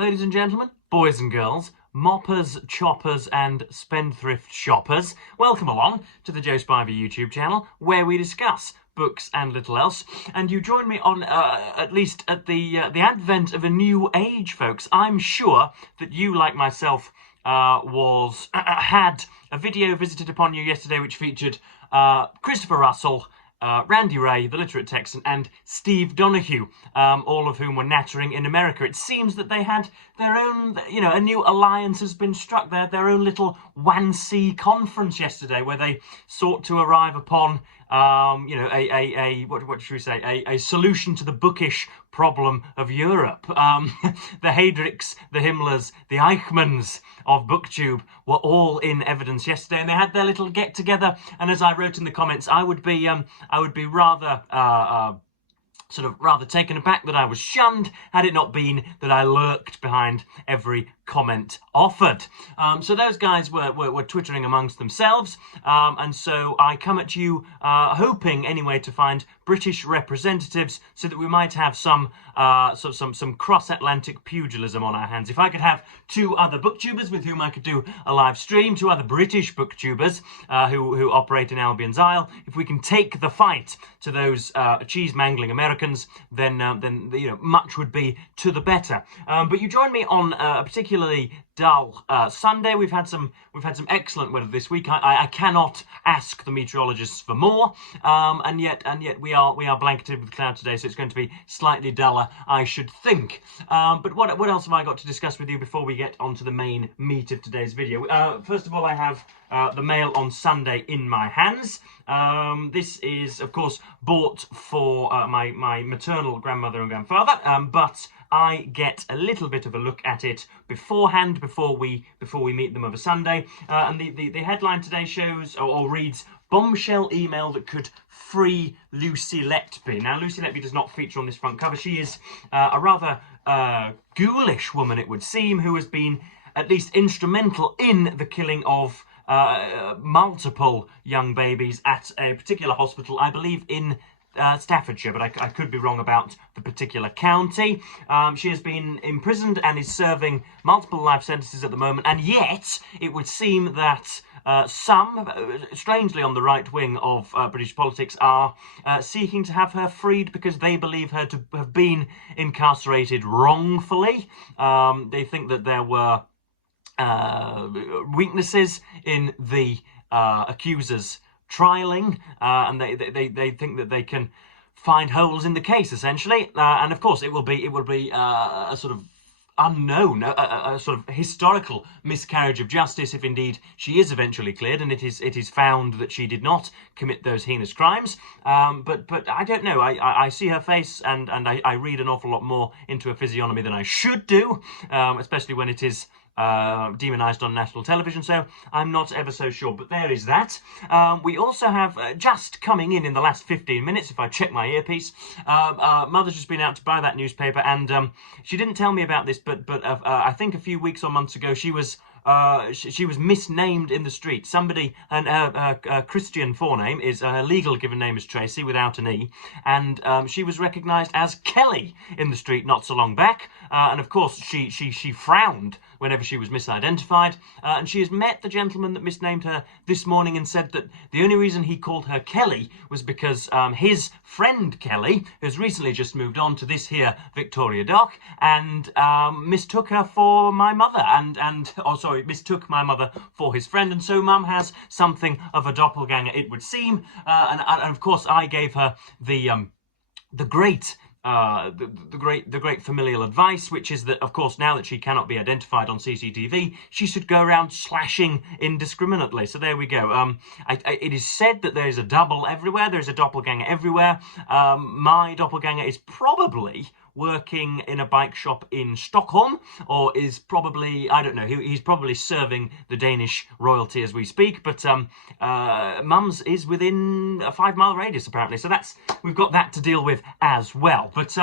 Ladies and gentlemen, boys and girls, moppers, choppers and spendthrift shoppers, welcome along to the Joe Spivey YouTube channel where we discuss books and little else. And you join me on, at least at the advent of a new age, folks. I'm sure that you, like myself, had a video visited upon you yesterday which featured Christopher Russell, Randy Ray, the literate Texan, and Steve Donahue, all of whom were nattering in America. It seems that they had their own, a new alliance has been struck there, their own little Wannsee conference yesterday, where they sought to arrive upon, what should we say, a solution to the bookish problem of Europe. The Heydrichs, the Himmlers, the Eichmanns of BookTube were all in evidence yesterday, and they had their little get-together. And as I wrote in the comments, I would be rather rather taken aback that I was shunned had it not been that I lurked behind every comment offered. So those guys were twittering amongst themselves, and so I come at you hoping anyway to find British representatives so that we might have some cross-Atlantic pugilism on our hands. If I could have two other booktubers with whom I could do a live stream, two other British booktubers who operate in Albion's Isle, if we can take the fight to those cheese-mangling Americans, then much would be to the better. But you join me on a particularly dull Sunday. We've had some excellent weather this week. I cannot ask the meteorologists for more, and yet we are blanketed with cloud today, so it's going to be slightly duller, I should think. But what else have I got to discuss with you before we get onto the main meat of today's video? First of all, I have the Mail on Sunday in my hands. This is, of course, bought for my maternal grandmother and grandfather, but I get a little bit of a look at it beforehand, before we meet them over Sunday. And the headline today shows, or reads, "Bombshell email that could free Lucy Letby." Now, Lucy Letby does not feature on this front cover. She is a rather ghoulish woman, it would seem, who has been at least instrumental in the killing of multiple young babies at a particular hospital, I believe in Staffordshire, but I could be wrong about the particular county. She has been imprisoned and is serving multiple life sentences at the moment, and yet it would seem that some, strangely on the right wing of British politics, are seeking to have her freed because they believe her to have been incarcerated wrongfully. They think that there were weaknesses in the accuser's trialing, and they think that they can find holes in the case, essentially. And of course, it will be a sort of unknown, a sort of historical miscarriage of justice if indeed she is eventually cleared and it is found that she did not commit those heinous crimes. But I don't know. I see her face and I read an awful lot more into her physiognomy than I should do, especially when it is demonised on national television, so I'm not ever so sure. But there is that. We also have, just coming in the last 15 minutes, if I check my earpiece, Mother's just been out to buy that newspaper, and she didn't tell me about this, but I think a few weeks or months ago she was misnamed in the street. Somebody, and her Christian forename is, her legal given name is Tracy without an E, and she was recognised as Kelly in the street not so long back, and of course she frowned whenever she was misidentified, and she has met the gentleman that misnamed her this morning and said that the only reason he called her Kelly was because his friend Kelly has recently just moved on to this here Victoria Dock and mistook her for my mother, mistook my mother for his friend, and so Mum has something of a doppelganger, it would seem, and of course I gave her the great familial advice, which is that, of course, now that she cannot be identified on CCTV, she should go around slashing indiscriminately. So there we go. It is said that there is a double everywhere. There is a doppelganger everywhere. My doppelganger is probably working in a bike shop in Stockholm, or is probably, I don't know, he's probably serving the Danish royalty as we speak, but Mum's is within a 5-mile radius apparently, so we've got that to deal with as well. But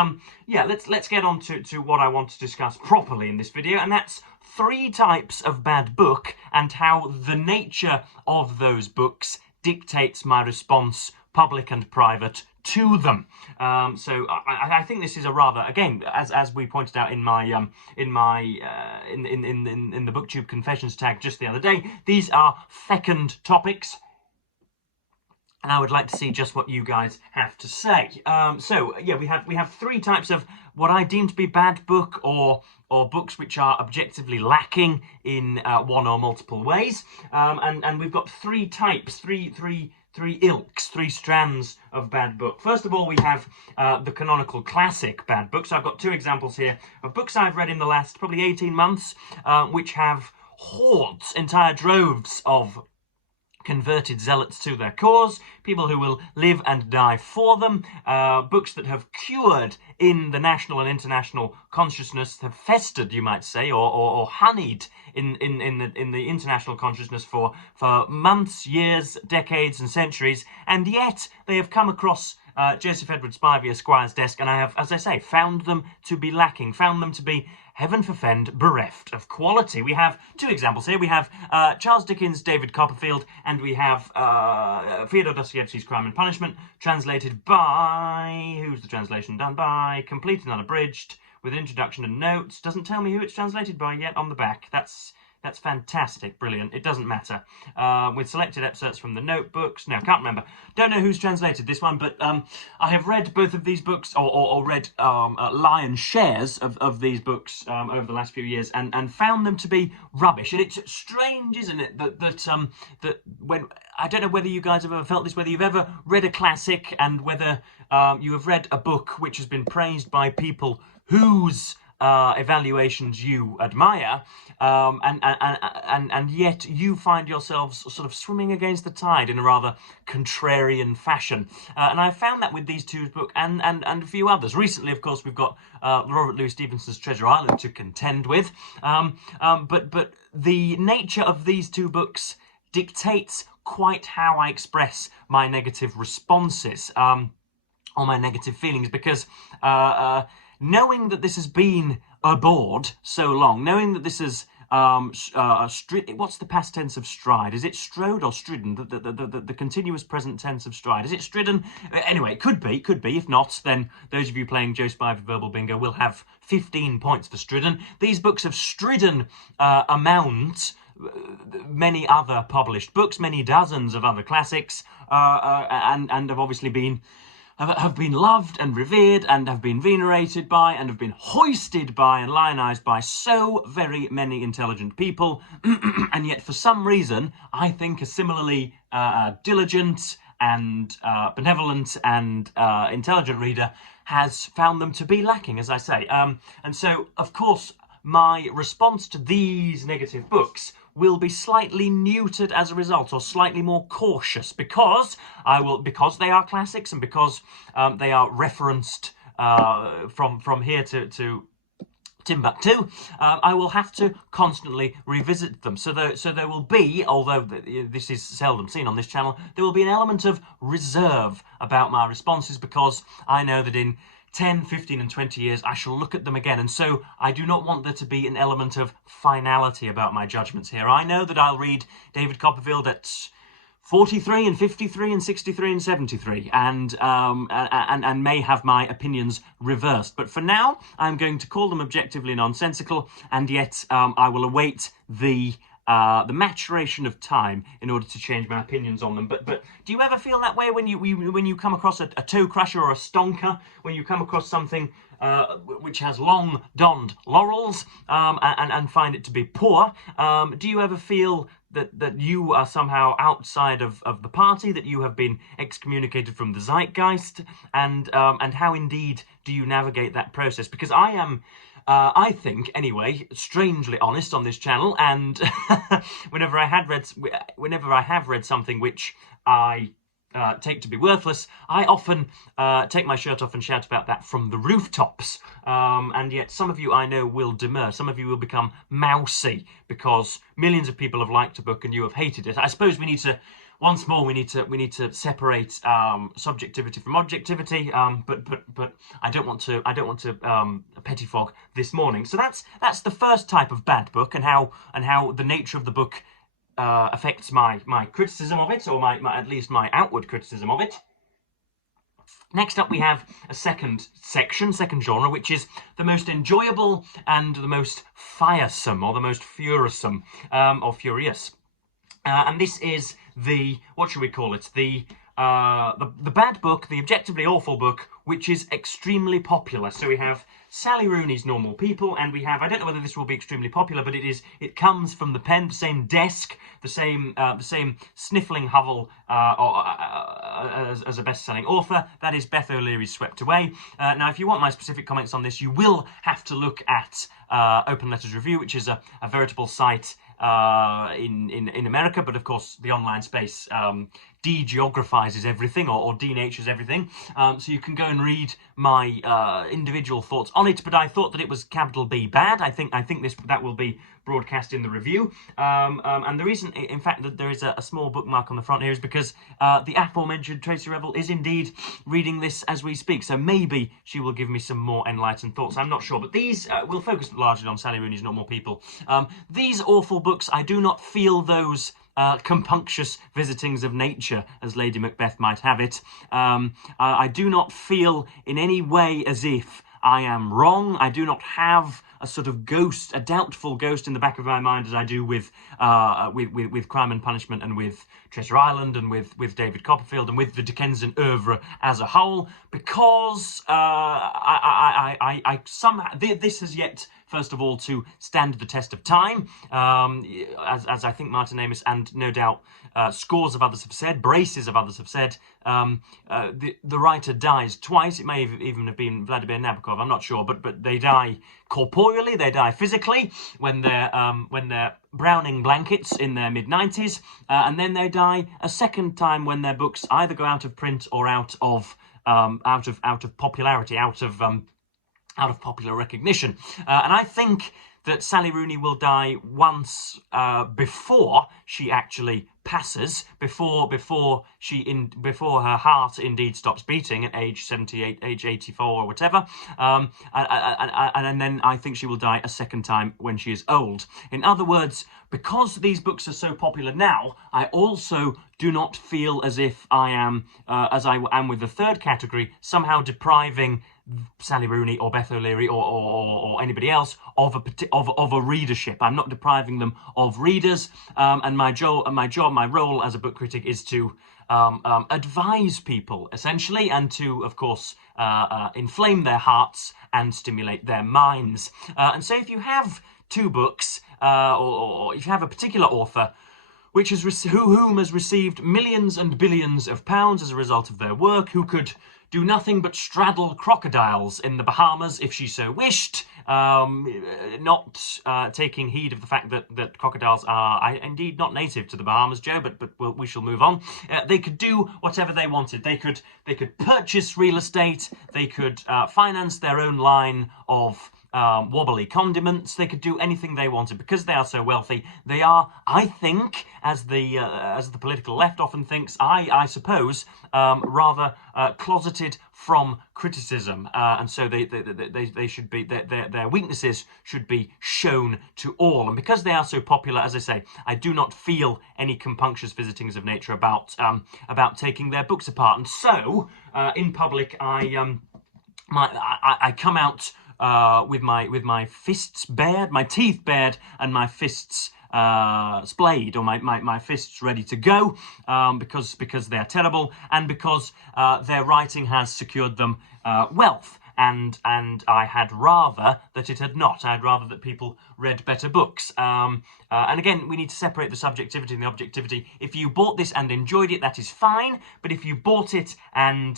yeah, let's get on to what I want to discuss properly in this video, and that's 3 types of bad book and how the nature of those books dictates my response public and private, to them. So I think this is a rather, again, as we pointed out in my in the BookTube Confessions tag just the other day, these are fecund topics, and I would like to see just what you guys have to say. So yeah, we have three types of what I deem to be bad book, or books which are objectively lacking in one or multiple ways, and we've got three types, three ilks, three strands of bad book. First of all, we have the canonical classic bad books. I've got two examples here of books I've read in the last probably 18 months, which have hordes, entire droves of converted zealots to their cause, people who will live and die for them, books that have cured in the national and international consciousness, have festered, you might say, or honeyed in the international consciousness for months, years, decades and centuries, and yet they have come across Joseph Edward Spivey Esquire's desk, and I have, as I say, found them to be lacking, found them to be, heaven forfend, bereft of quality. We have two examples here. We have Charles Dickens' David Copperfield, and we have Fyodor Dostoevsky's Crime and Punishment, translated by... who's the translation done by? Complete and unabridged, with introduction and notes. Doesn't tell me who it's translated by yet on the back. That's fantastic, brilliant. It doesn't matter. With selected excerpts from the notebooks. Now, can't remember. Don't know who's translated this one, but I have read both of these books, or read lion's shares of these books over the last few years, and found them to be rubbish. And it's strange, isn't it, that when, I don't know whether you guys have ever felt this, whether you've ever read a classic, and whether you have read a book which has been praised by people whose evaluations you admire, and yet you find yourselves sort of swimming against the tide in a rather contrarian fashion. And I found that with these two books and a few others. Recently, of course, we've got Robert Louis Stevenson's Treasure Island to contend with. But the nature of these two books dictates quite how I express my negative responses, or my negative feelings, because knowing that this has been aboard so long, knowing that this is what's the past tense of stride? Is it strode or stridden? The continuous present tense of stride. Is it stridden? Anyway, it could be. If not, then those of you playing Joe Spivey Verbal Bingo will have 15 points for stridden. These books have stridden amount many other published books, many dozens of other classics, and have obviously have been loved and revered, and have been venerated by, and have been hoisted by and lionized by so very many intelligent people. And yet, for some reason, I think a similarly diligent and benevolent and intelligent reader has found them to be lacking, as I say. And so, of course, my response to these negative books will be slightly neutered as a result, or slightly more cautious, because they are classics, and because they are referenced from here to Timbuktu, I will have to constantly revisit them. So there will be, although this is seldom seen on this channel, there will be an element of reserve about my responses, because I know that in 10, 15 and 20 years I shall look at them again, and so I do not want there to be an element of finality about my judgments here. I know that I'll read David Copperfield at 43 and 53 and 63 and 73, and may have my opinions reversed. But for now, I'm going to call them objectively nonsensical, and yet I will await the maturation of time in order to change my opinions on them. But do you ever feel that way when you come across a toe crusher or a stonker, when you come across something which has long donned laurels, and find it to be poor? Do you ever feel that you are somehow outside of the party, that you have been excommunicated from the zeitgeist, and how indeed do you navigate that process? Because I am, I think, anyway, strangely honest on this channel, and whenever I have read something which I take to be worthless, I often take my shirt off and shout about that from the rooftops. And yet some of you, I know, will demur. Some of you will become mousy because millions of people have liked a book and you have hated it. I suppose we need to, once more, we need to separate subjectivity from objectivity. But I don't want to pettifog this morning. So that's the first type of bad book, and how the nature of the book affects my criticism of it, or my at least my outward criticism of it. Next up, we have a second genre, which is the most enjoyable and the most firesome, or the most furiousome, or furious. And this is the, what should we call it? The bad book, the objectively awful book, which is extremely popular. So we have Sally Rooney's Normal People, and we have, I don't know whether this will be extremely popular, but it comes from the pen, the same desk, the same sniffling hovel as a best-selling author. That is Beth O'Leary's Swept Away. Now, if you want my specific comments on this, you will have to look at Open Letters Review, which is a veritable site in America, but of course the online space de-geographizes everything, or denatures everything, so you can go and read my individual thoughts on it. But I thought that it was capital B bad. I think that will be broadcast in the review, and the reason, in fact, that there is a small bookmark on the front here is because the aforementioned Tracy Revel is indeed reading this as we speak, so maybe she will give me some more enlightened thoughts. I'm not sure, but these will focus largely on Sally Rooney's Normal People. These awful books, I do not feel those compunctious visitings of nature, as Lady Macbeth might have it. I do not feel in any way as if I am wrong. I do not have a sort of ghost, a doubtful ghost in the back of my mind, as I do with Crime and Punishment, and with Treasure Island, and with David Copperfield, and with the Dickensian oeuvre as a whole, because I somehow, this has yet, first of all, to stand the test of time, as I think Martin Amis and no doubt scores of others have said, braces of others have said. The writer dies twice. It may even have been Vladimir Nabokov, I'm not sure, but they die corporeally, they die physically when they're browning blankets in their mid-90s, and then they die a second time when their books either go out of print or out of popularity, out of popular recognition. And I think that Sally Rooney will die once before she actually passes, before her heart indeed stops beating at age 78, age 84 or whatever, and then I think she will die a second time when she is old. In other words, because these books are so popular now, I also do not feel as if I am, as I am with the third category, somehow depriving Sally Rooney or Beth O'Leary or anybody else of a readership. I'm not depriving them of readers, and my role as a book critic is to advise people, essentially, and to, of course, inflame their hearts and stimulate their minds. And so if you have two books, or if you have a particular author whom has received millions and billions of pounds as a result of their work, who could do nothing but straddle crocodiles in the Bahamas if she so wished, not taking heed of the fact that crocodiles are indeed not native to the Bahamas, Joe, but we shall move on. They could do whatever they wanted. They could purchase real estate. They could finance their own line of wobbly condiments. They could do anything they wanted because they are so wealthy. They are, I think, as the political left often thinks, I suppose, rather closeted from criticism, and so they should be, their weaknesses should be shown to all. And because they are so popular, as I say, I do not feel any compunctious visitings of nature about taking their books apart. And so in public, I come out with my fists bared, my teeth bared, and my fists splayed, or my fists ready to go, because they're terrible, and because their writing has secured them wealth. And I had rather that it had not. I'd rather that people read better books. And again, we need to separate the subjectivity and the objectivity. If you bought this and enjoyed it, that is fine. But if you bought it and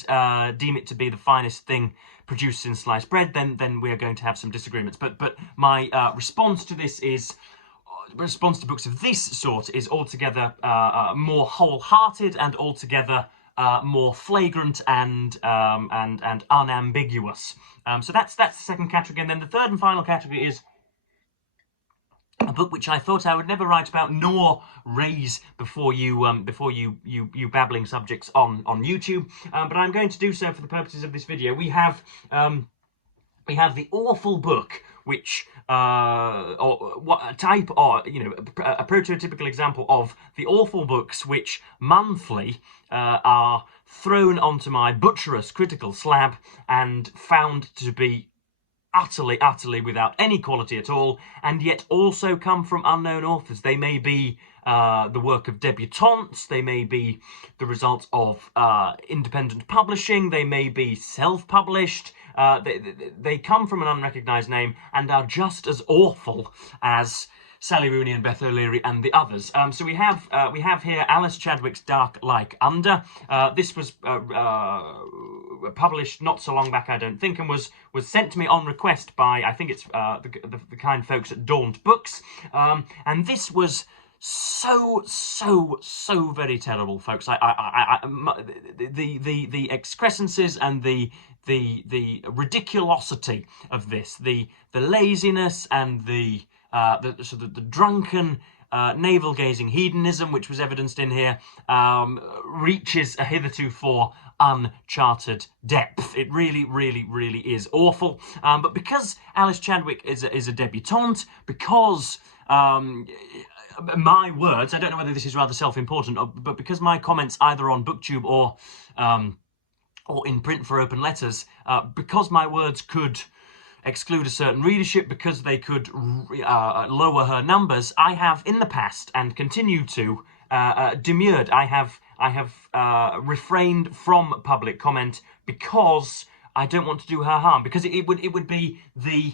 deem it to be the finest thing produced in sliced bread, then we are going to have some disagreements. But my response to this is, response to books of this sort is altogether more wholehearted and altogether more flagrant and unambiguous. So that's the second category. And then the third and final category is a book which I thought I would never write about nor raise before you babbling subjects on YouTube, but I'm going to do so for the purposes of this video. We have we have the awful book, which or what type, or a prototypical example of the awful books which monthly are thrown onto my butcherous critical slab and found to be utterly without any quality at all, and yet also come from unknown authors. They may be the work of debutantes, they may be the result of independent publishing, they may be self-published, they come from an unrecognised name and are just as awful as Sally Rooney and Beth O'Leary and the others. So we have here Alice Chadwick's Dark Like Under. This was published not so long back, I don't think, and was sent to me on request by, I think it's the kind folks at Daunt Books. And this was so very terrible, folks. The excrescences and the ridiculosity of this, the laziness and the drunken navel-gazing hedonism which was evidenced in here reaches a hitherto uncharted depth. It really is awful. But because Alice Chadwick is a debutante, because my words, I don't know whether this is rather self-important, but because my comments either on BookTube or in print for open letters, because my words could exclude a certain readership, because they could lower her numbers, I have in the past and continue to demurred. I have refrained from public comment because I don't want to do her harm, because it would be the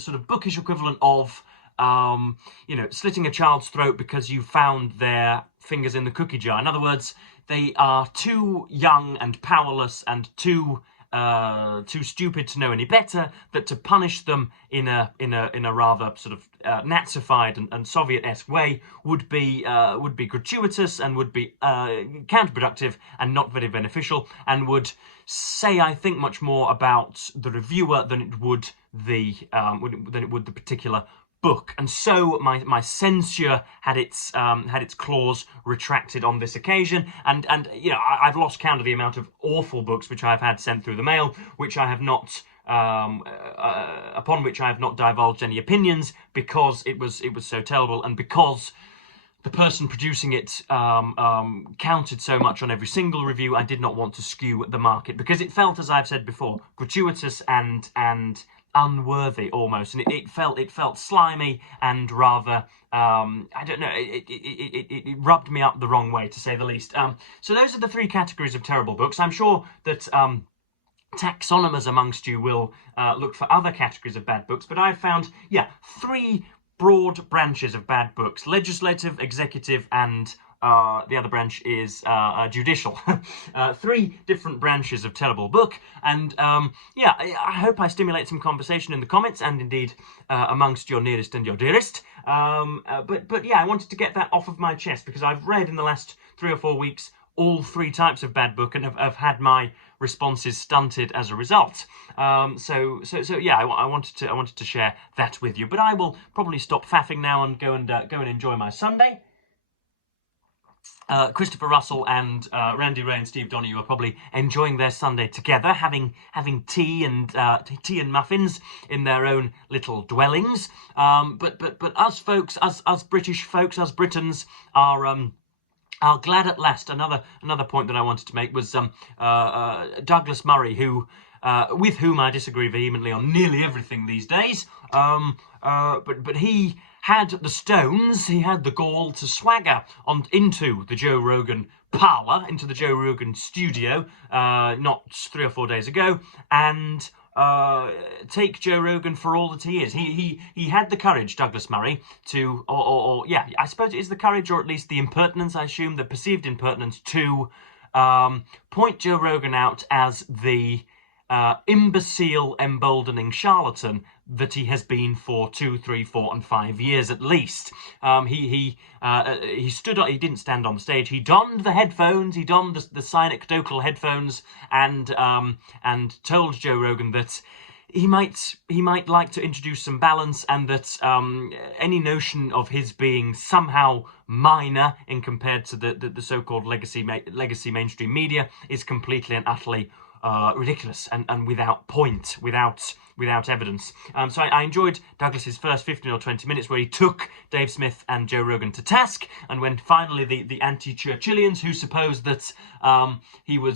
sort of bookish equivalent of slitting a child's throat because you found their fingers in the cookie jar. In other words, they are too young and powerless and too stupid to know any better, that to punish them in a rather sort of Nazified and Soviet-esque way would be gratuitous and would be counterproductive and not very beneficial, and would say, I think, much more about the reviewer than it would the particular book. And so my censure had its clause retracted on this occasion, and I've lost count of the amount of awful books which I've had sent through the mail, which I have not upon which I have not divulged any opinions, because it was so terrible, and because the person producing it counted so much on every single review. I did not want to skew the market, because it felt, as I've said before, gratuitous and unworthy almost, and it felt slimy and rather I don't know, it rubbed me up the wrong way, to say the least. So those are the three categories of terrible books. I'm sure that taxonomers amongst you will look for other categories of bad books, but I've found, three broad branches of bad books: legislative, executive, and the other branch is judicial. Three different branches of terrible book, and I hope I stimulate some conversation in the comments, and indeed amongst your nearest and your dearest. But I wanted to get that off of my chest, because I've read in the last 3 or 4 weeks all three types of bad book, and have had my responses stunted as a result. I wanted to share that with you. But I will probably stop faffing now and go and enjoy my Sunday. Christopher Russell and Randy Ray and Steve Donahue are probably enjoying their Sunday together, having tea and muffins in their own little dwellings. But us folks, us British folks, us Britons are glad at last. Another point that I wanted to make was Douglas Murray, who with whom I disagree vehemently on nearly everything these days. But he had the stones, he had the gall to swagger into the Joe Rogan parlour, into the Joe Rogan studio, not 3 or 4 days ago, and take Joe Rogan for all that he is. He had the courage, Douglas Murray, to, I suppose it is the courage, or at least the impertinence, I assume, the perceived impertinence, to point Joe Rogan out as the imbecile, emboldening charlatan that he has been for 2, 3, 4, and 5 years at least. He stood on, he didn't stand on the stage. He donned the headphones. He donned the synecdotal headphones, and told Joe Rogan that he might like to introduce some balance, and that any notion of his being somehow minor in compared to the so-called legacy mainstream media is completely and utterly ridiculous and without point, without evidence. So I enjoyed Douglas's first 15 or 20 minutes where he took Dave Smith and Joe Rogan to task, and when finally the anti-Churchillians who supposed that who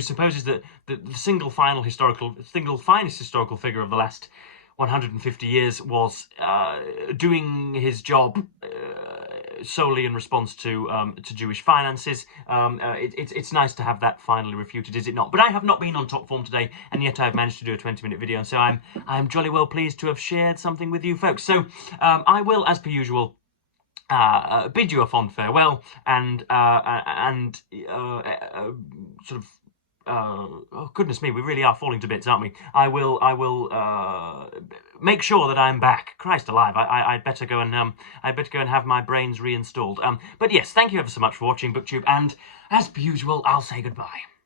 supposes that the single finest historical figure of the last 150 years was doing his job solely in response to Jewish finances. It's nice to have that finally refuted, is it not? But I have not been on top form today, and yet I've managed to do a 20-minute video, and so I'm jolly well pleased to have shared something with you folks. So I will, as per usual, bid you a fond farewell and sort of. Oh goodness me, we really are falling to bits, aren't we? I will make sure that I'm back. Christ alive, I'd better go and have my brains reinstalled. But yes, thank you ever so much for watching BookTube, and as per usual, I'll say goodbye.